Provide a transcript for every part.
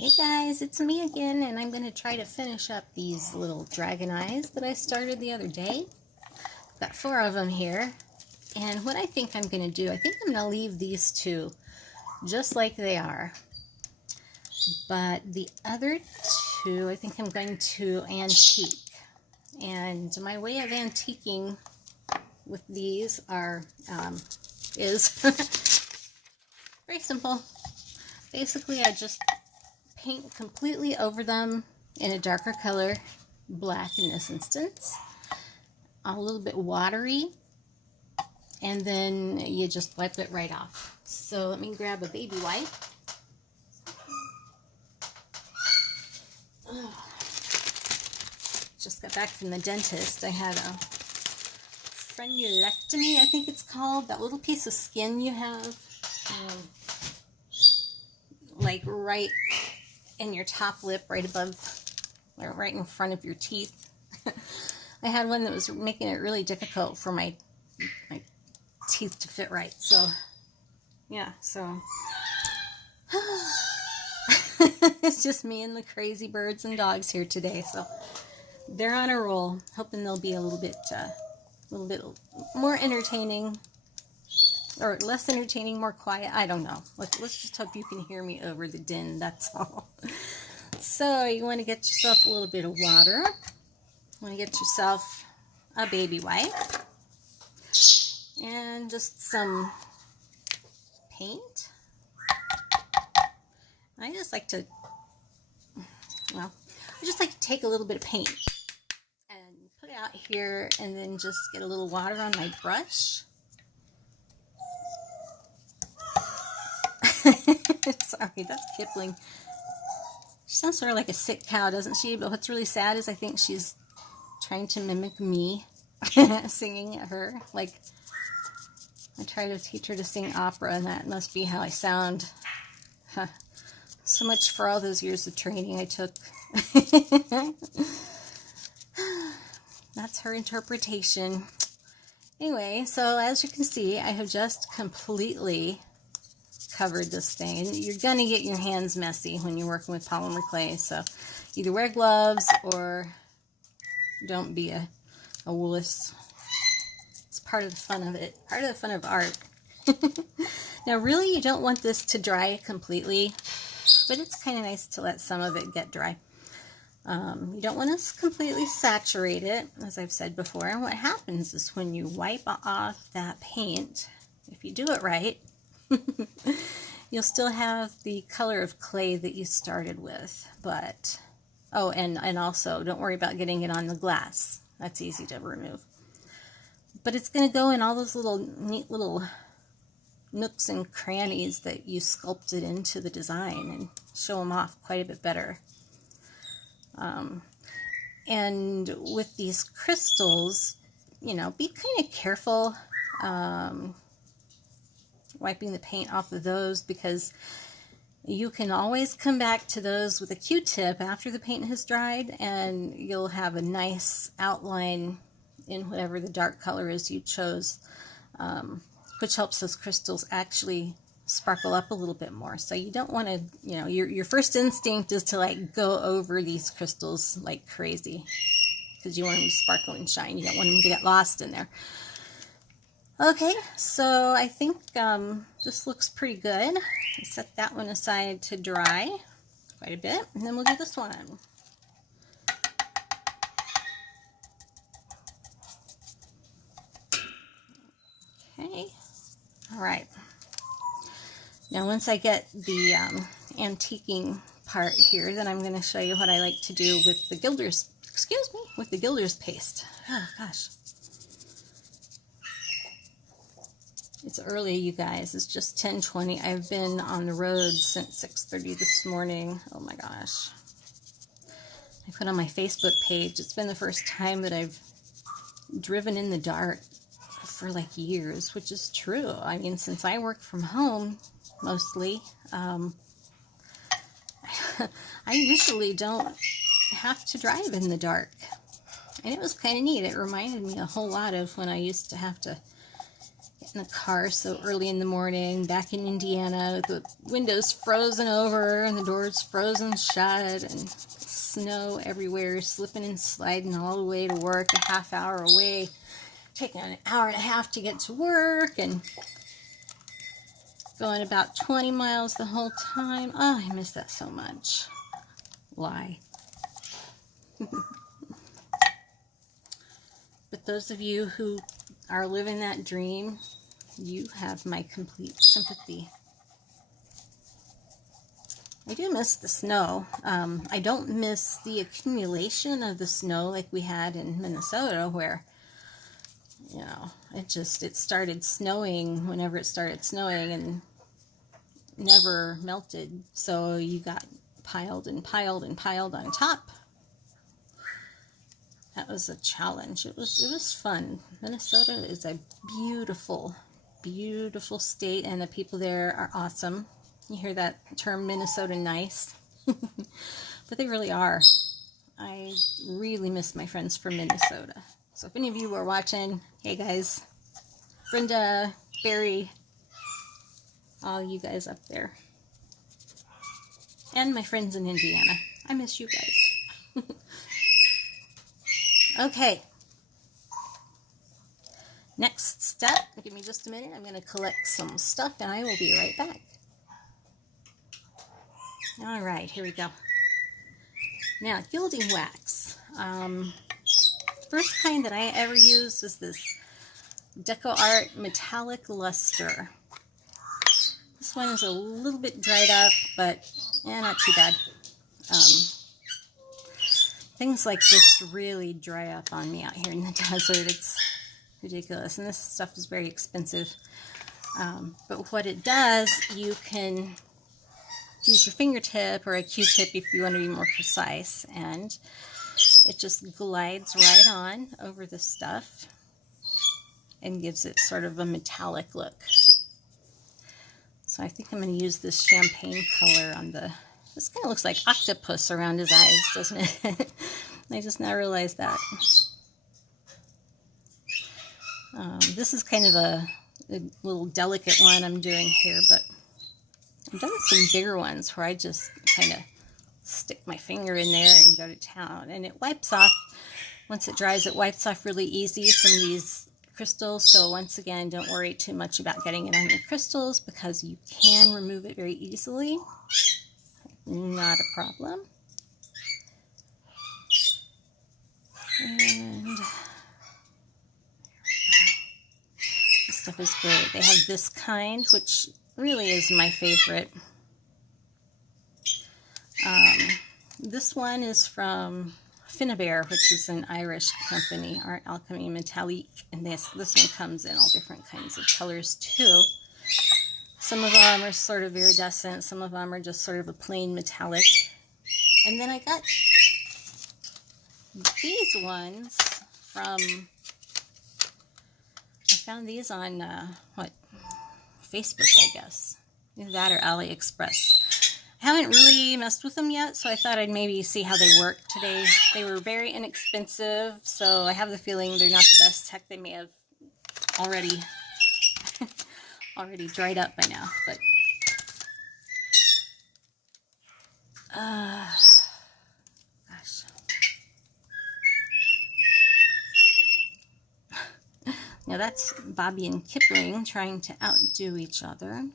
Hey guys, it's me again, and I'm going to try to finish up these little dragon eyes that I started the other day. I've got 4 of them here, and what I think I'm going to do, I think I'm going to leave these 2 just like they are. But the other 2, I think I'm going to antique. And my way of antiquing with these is very simple. Basically, I just paint completely over them in a darker color, black in this instance, a little bit watery, and then you just wipe it right off. So let me grab a baby wipe. Just got back from the dentist. I had a frenulectomy, I think it's called, that little piece of skin you have, like right in your top lip, right above, or right in front of your teeth. I had one that was making it really difficult for my teeth to fit right. So, yeah, so it's just me and the crazy birds and dogs here today. So they're on a roll. Hoping they'll be a little bit more entertaining, or less entertaining, more quiet. I don't know. Let's just hope you can hear me over the din. That's all. So you want to get yourself a little bit of water. You want to get yourself a baby wipe and just some paint. I just like to take a little bit of paint and put it out here, and then just get a little water on my brush. Sorry, that's Kipling. She sounds sort of like a sick cow, doesn't she? But what's really sad is I think she's trying to mimic me singing at her. Like, I try to teach her to sing opera, and that must be how I sound. Huh. So much for all those years of training I took. That's her interpretation. Anyway, so as you can see, I have just completely covered this thing. And you're going to get your hands messy when you're working with polymer clay, so either wear gloves or don't be a wuss. It's part of the fun of it, part of the fun of art. Now really, you don't want this to dry completely, but it's kind of nice to let some of it get dry. You don't want to completely saturate it, as I've said before. And what happens is when you wipe off that paint, if you do it right, you'll still have the color of clay that you started with. But, oh, and also don't worry about getting it on the glass. That's easy to remove. But it's going to go in all those neat little nooks and crannies that you sculpted into the design, and show them off quite a bit better. And with these crystals, you know, be kind of careful wiping the paint off of those, because you can always come back to those with a Q-tip after the paint has dried, and you'll have a nice outline in whatever the dark color is you chose, which helps those crystals actually sparkle up a little bit more. So you don't want to, you know, your first instinct is to like go over these crystals like crazy, because you want them to sparkle and shine. You don't want them to get lost in there. Okay, so I think this looks pretty good. I set that one aside to dry quite a bit, and then we'll do this one. Okay, all right. Now once I get the antiquing part here, then I'm going to show you what I like to do with the Gilder's, with the Gilder's paste. Oh gosh. It's early, you guys. It's just 10:20. I've been on the road since 6:30 this morning. Oh my gosh. I put on my Facebook page, it's been the first time that I've driven in the dark for like years, which is true. I mean, since I work from home mostly, I usually don't have to drive in the dark. And it was kind of neat. It reminded me a whole lot of when I used to have to in the car so early in the morning, back in Indiana, with the windows frozen over and the doors frozen shut, and snow everywhere, slipping and sliding all the way to work, a half hour away, taking an hour and a half to get to work, and going about 20 miles the whole time. Oh, I miss that so much. Lie. But those of you who are living that dream, you have my complete sympathy. I do miss the snow. I don't miss the accumulation of the snow like we had in Minnesota, where, you know, it started snowing whenever it started snowing and never melted. So you got piled and piled and piled on top. That was a challenge. It was fun. Minnesota is a beautiful, beautiful state, and the people there are awesome. You hear that term, Minnesota nice? But they really are. I really miss my friends from Minnesota. So if any of you are watching, hey guys, Brenda, Barry, all you guys up there, and my friends in Indiana, I miss you guys. Okay. Next step, give me just a minute. I'm going to collect some stuff and I will be right back. All right, here we go. Now, gilding wax. First kind that I ever used is this Deco Art Metallic Luster. This one is a little bit dried up, but not too bad. Things like this really dry up on me out here in the desert. It's ridiculous, and this stuff is very expensive. But what it does, you can use your fingertip or a Q-tip if you want to be more precise, and it just glides right on over the stuff and gives it sort of a metallic look. So I think I'm going to use this champagne color on the... This kind of looks like octopus around his eyes, doesn't it? I just now realized that. This is kind of a little delicate one I'm doing here, but I've done some bigger ones where I just kind of stick my finger in there and go to town. And it wipes off, once it dries, it wipes off really easy from these crystals. So once again, don't worry too much about getting it on your crystals because you can remove it very easily. Not a problem. And this stuff is great. They have this kind, which really is my favorite. This one is from Finnabair, which is an Irish company, Art Alchemy Metallique, and this one comes in all different kinds of colors too. Some of them are sort of iridescent, some of them are just sort of a plain metallic. And then I got these ones from, I found these on, Facebook, I guess. Either that or AliExpress. I haven't really messed with them yet, so I thought I'd maybe see how they work today. They were very inexpensive, so I have the feeling they're not the best. Heck, they may have already dried up by now, but gosh. Now that's Bobby and Kipling trying to outdo each other.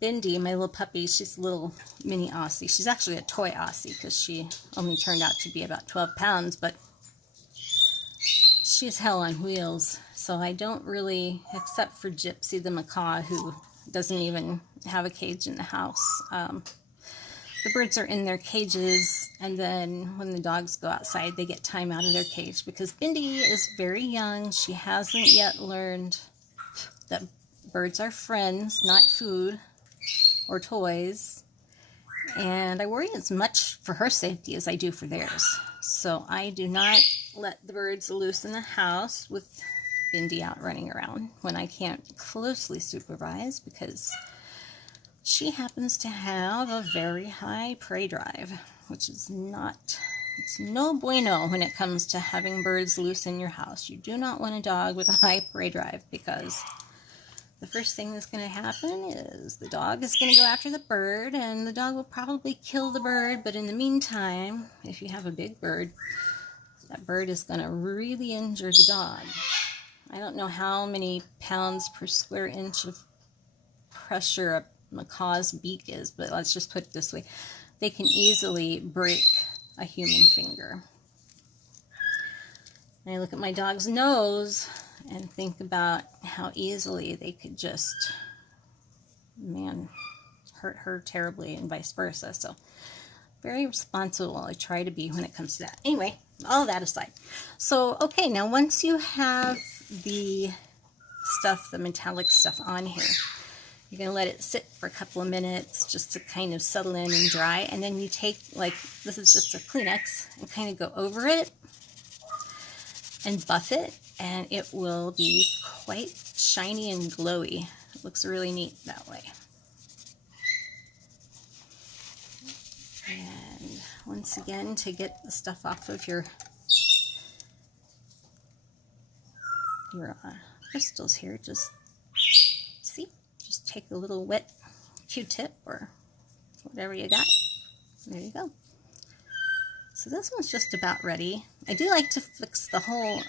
Bindi, my little puppy, she's a little mini Aussie. She's actually a toy Aussie because she only turned out to be about 12 pounds, but she's hell on wheels. So I don't really, except for Gypsy the macaw, who doesn't even have a cage in the house. The birds are in their cages, and then when the dogs go outside, they get time out of their cage because Bindi is very young. She hasn't yet learned that birds are friends, not food or toys. And I worry as much for her safety as I do for theirs. So I do not let the birds loose in the house with Bindi out running around when I can't closely supervise because she happens to have a very high prey drive, which is not It's no bueno when it comes to having birds loose in your house. You do not want a dog with a high prey drive, because the first thing that's going to happen is the dog is going to go after the bird, and the dog will probably kill the bird. But in the meantime, if you have a big bird, that bird is going to really injure the dog. I don't know how many pounds per square inch of pressure a macaw's beak is, but let's just put it this way. They can easily break a human finger. And I look at my dog's nose and think about how easily they could just, man, hurt her terribly, and vice versa. So very responsible I try to be when it comes to that. Anyway, all that aside. So, okay, now once you have the stuff, the metallic stuff on here, you're going to let it sit for a couple of minutes just to kind of settle in and dry. And then you take, like, this is just a Kleenex, and kind of go over it and buff it, and it will be quite shiny and glowy. It looks really neat that way. And once again, to get the stuff off of your crystals here, just take a little wet Q-tip or whatever you got. There you go. So this one's just about ready. I do like to fix the whole,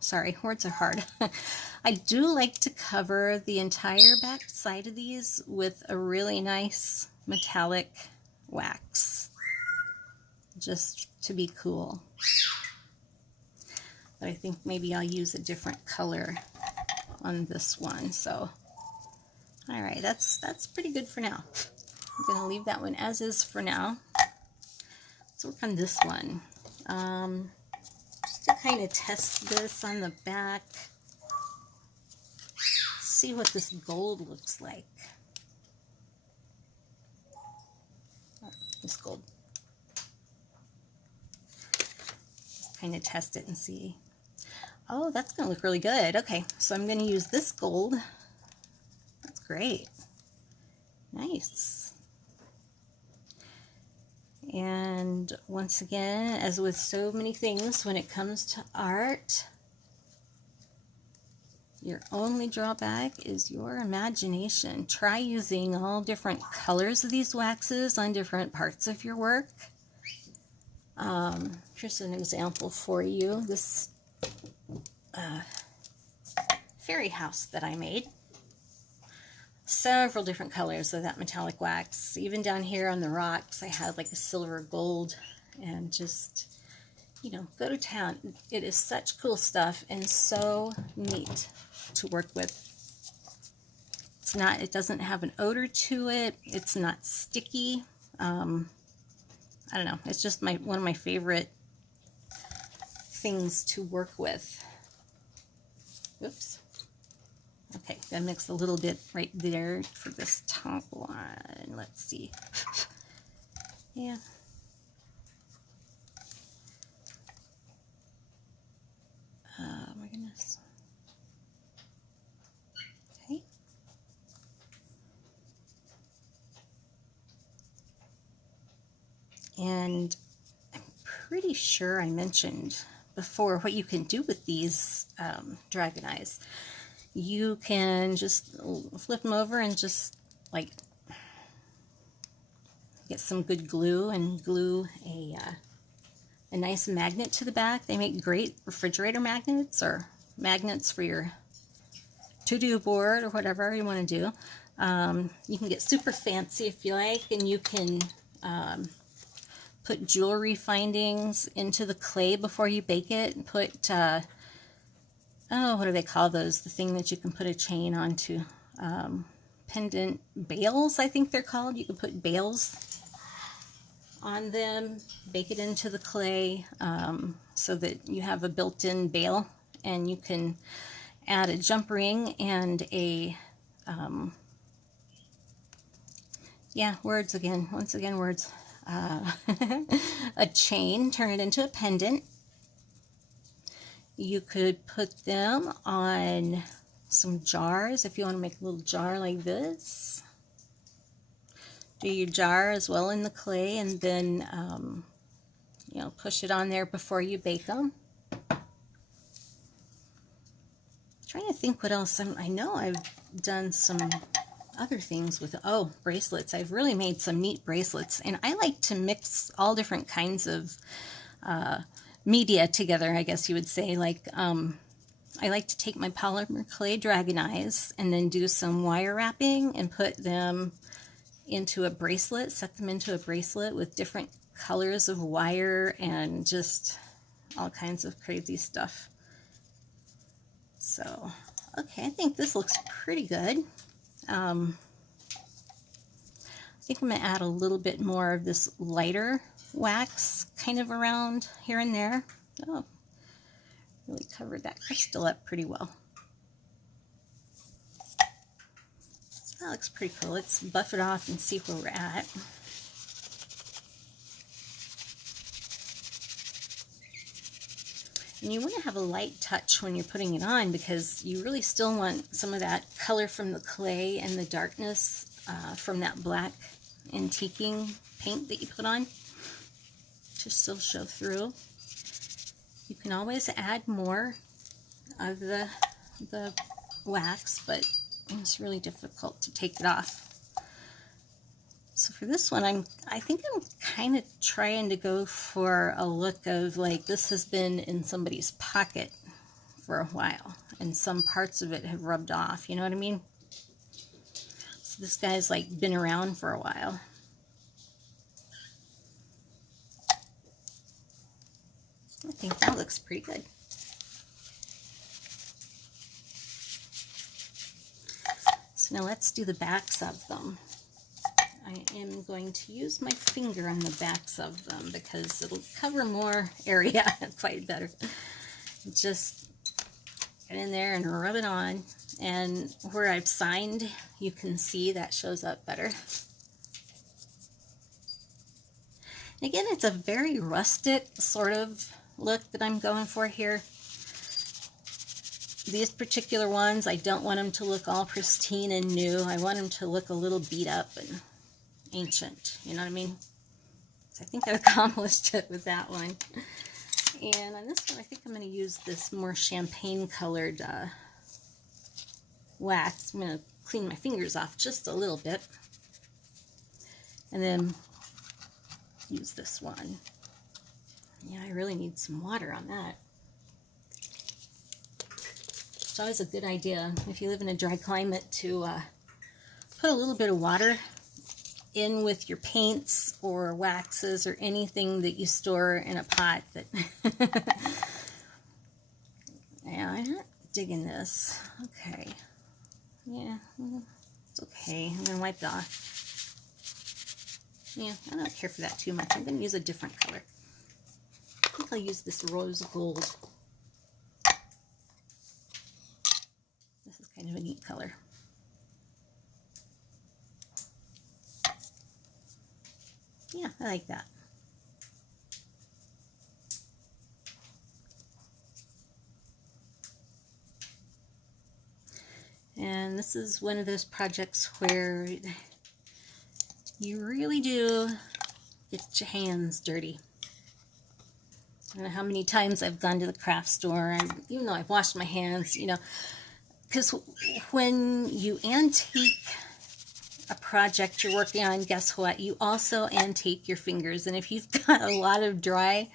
sorry, words are hard. I do like to cover the entire back side of these with a really nice metallic wax, just to be cool. But I think maybe I'll use a different color on this one. So, all right, that's pretty good for now. I'm going to leave that one as is for now. Let's work on this one. Just to kind of test this on the back. See what this gold looks like. Oh, this gold. Just kind of test it and see. Oh, that's going to look really good. Okay, so I'm going to use this gold. That's great. Nice. And once again, as with so many things when it comes to art, your only drawback is your imagination. Try using all different colors of these waxes on different parts of your work. Here's an example for you. This fairy house that I made. Several different colors of that metallic wax. Even down here on the rocks, I had like a silver gold, and just, you know, go to town. It is such cool stuff and so neat to work with. It's not, it doesn't have an odor to it. It's not sticky. I don't know. It's just one of my favorite things to work with. Oops. Okay, gotta mix a little bit right there for this top one. Let's see. Yeah. Oh my goodness. Okay. And I'm pretty sure I mentioned before what you can do with these dragon eyes. You can just flip them over and just like get some good glue and glue a nice magnet to the back. They make great refrigerator magnets or magnets for your to-do board or whatever you want to do. You can get super fancy if you like, and you can put jewelry findings into the clay before you bake it, and put oh, what do they call those? The thing that you can put a chain onto. Pendant bales, I think they're called. You can put bales on them, bake it into the clay so that you have a built-in bale, and you can add a jump ring and a, yeah, words again. Once again, words. A chain, turn it into a pendant. You could put them on some jars if you want to make a little jar like this. Do your jar as well in the clay, and then you know, push it on there before you bake them. Trying to think what else. I know I've done some other things with, oh, bracelets. I've really made some neat bracelets, and I like to mix all different kinds of media together, I guess you would say. Like, I like to take my polymer clay dragon eyes and then do some wire wrapping and put them into a bracelet, set them into a bracelet with different colors of wire and just all kinds of crazy stuff. So, okay, I think this looks pretty good. I think I'm going to add a little bit more of this lighter wax kind of around here and there. Oh, really covered that crystal up pretty well. So that looks pretty cool. Let's buff it off and see where we're at. And you want to have a light touch when you're putting it on, because you really still want some of that color from the clay and the darkness from that black antiquing paint that you put on to still show through. You can always add more of the wax, but it's really difficult to take it off. So for this one, I think I'm kind of trying to go for a look of like this has been in somebody's pocket for a while, and some parts of it have rubbed off, you know what I mean? So this guy's like been around for a while. I think that looks pretty good. So now let's do the backs of them. I am going to use my finger on the backs of them because it'll cover more area quite better. Just get in there and rub it on, and where I've signed, you can see that shows up better. And again, it's a very rustic sort of look that I'm going for here. These particular ones, I don't want them to look all pristine and new. I want them to look a little beat up and ancient, you know what I mean? So I think I accomplished it with that one. And on this one, I think I'm going to use this more champagne colored wax. I'm going to clean my fingers off just a little bit, and then use this one. Yeah, I really need some water on that. It's always a good idea if you live in a dry climate to put a little bit of water in with your paints or waxes or anything that you store in a pot. That yeah, I'm not digging this. Okay, yeah, it's okay. I'm gonna wipe it off. Yeah, I don't care for that too much. I'm gonna use a different color. I think I'll use this rose gold. This is kind of a neat color. Yeah, I like that. And this is one of those projects where you really do get your hands dirty. I don't know how many times I've gone to the craft store, and even though I've washed my hands, you know, because when you antique a project you're working on, guess what? You also antique your fingers. And if you've got a lot of dry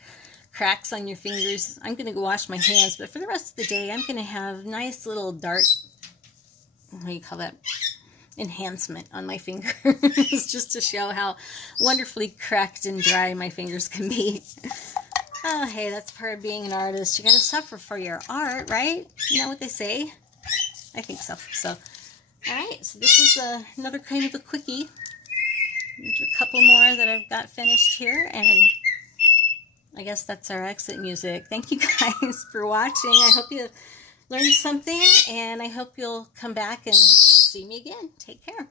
cracks on your fingers, I'm going to go wash my hands. But for the rest of the day, I'm going to have nice little dark, what do you call that, enhancement on my fingers just to show how wonderfully cracked and dry my fingers can be. Oh, hey, that's part of being an artist. You got to suffer for your art, right? You know what they say? I think so. So, all right, so this is another kind of a quickie. There's a couple more that I've got finished here, and I guess that's our exit music. Thank you guys for watching. I hope you learned something, and I hope you'll come back and see me again. Take care.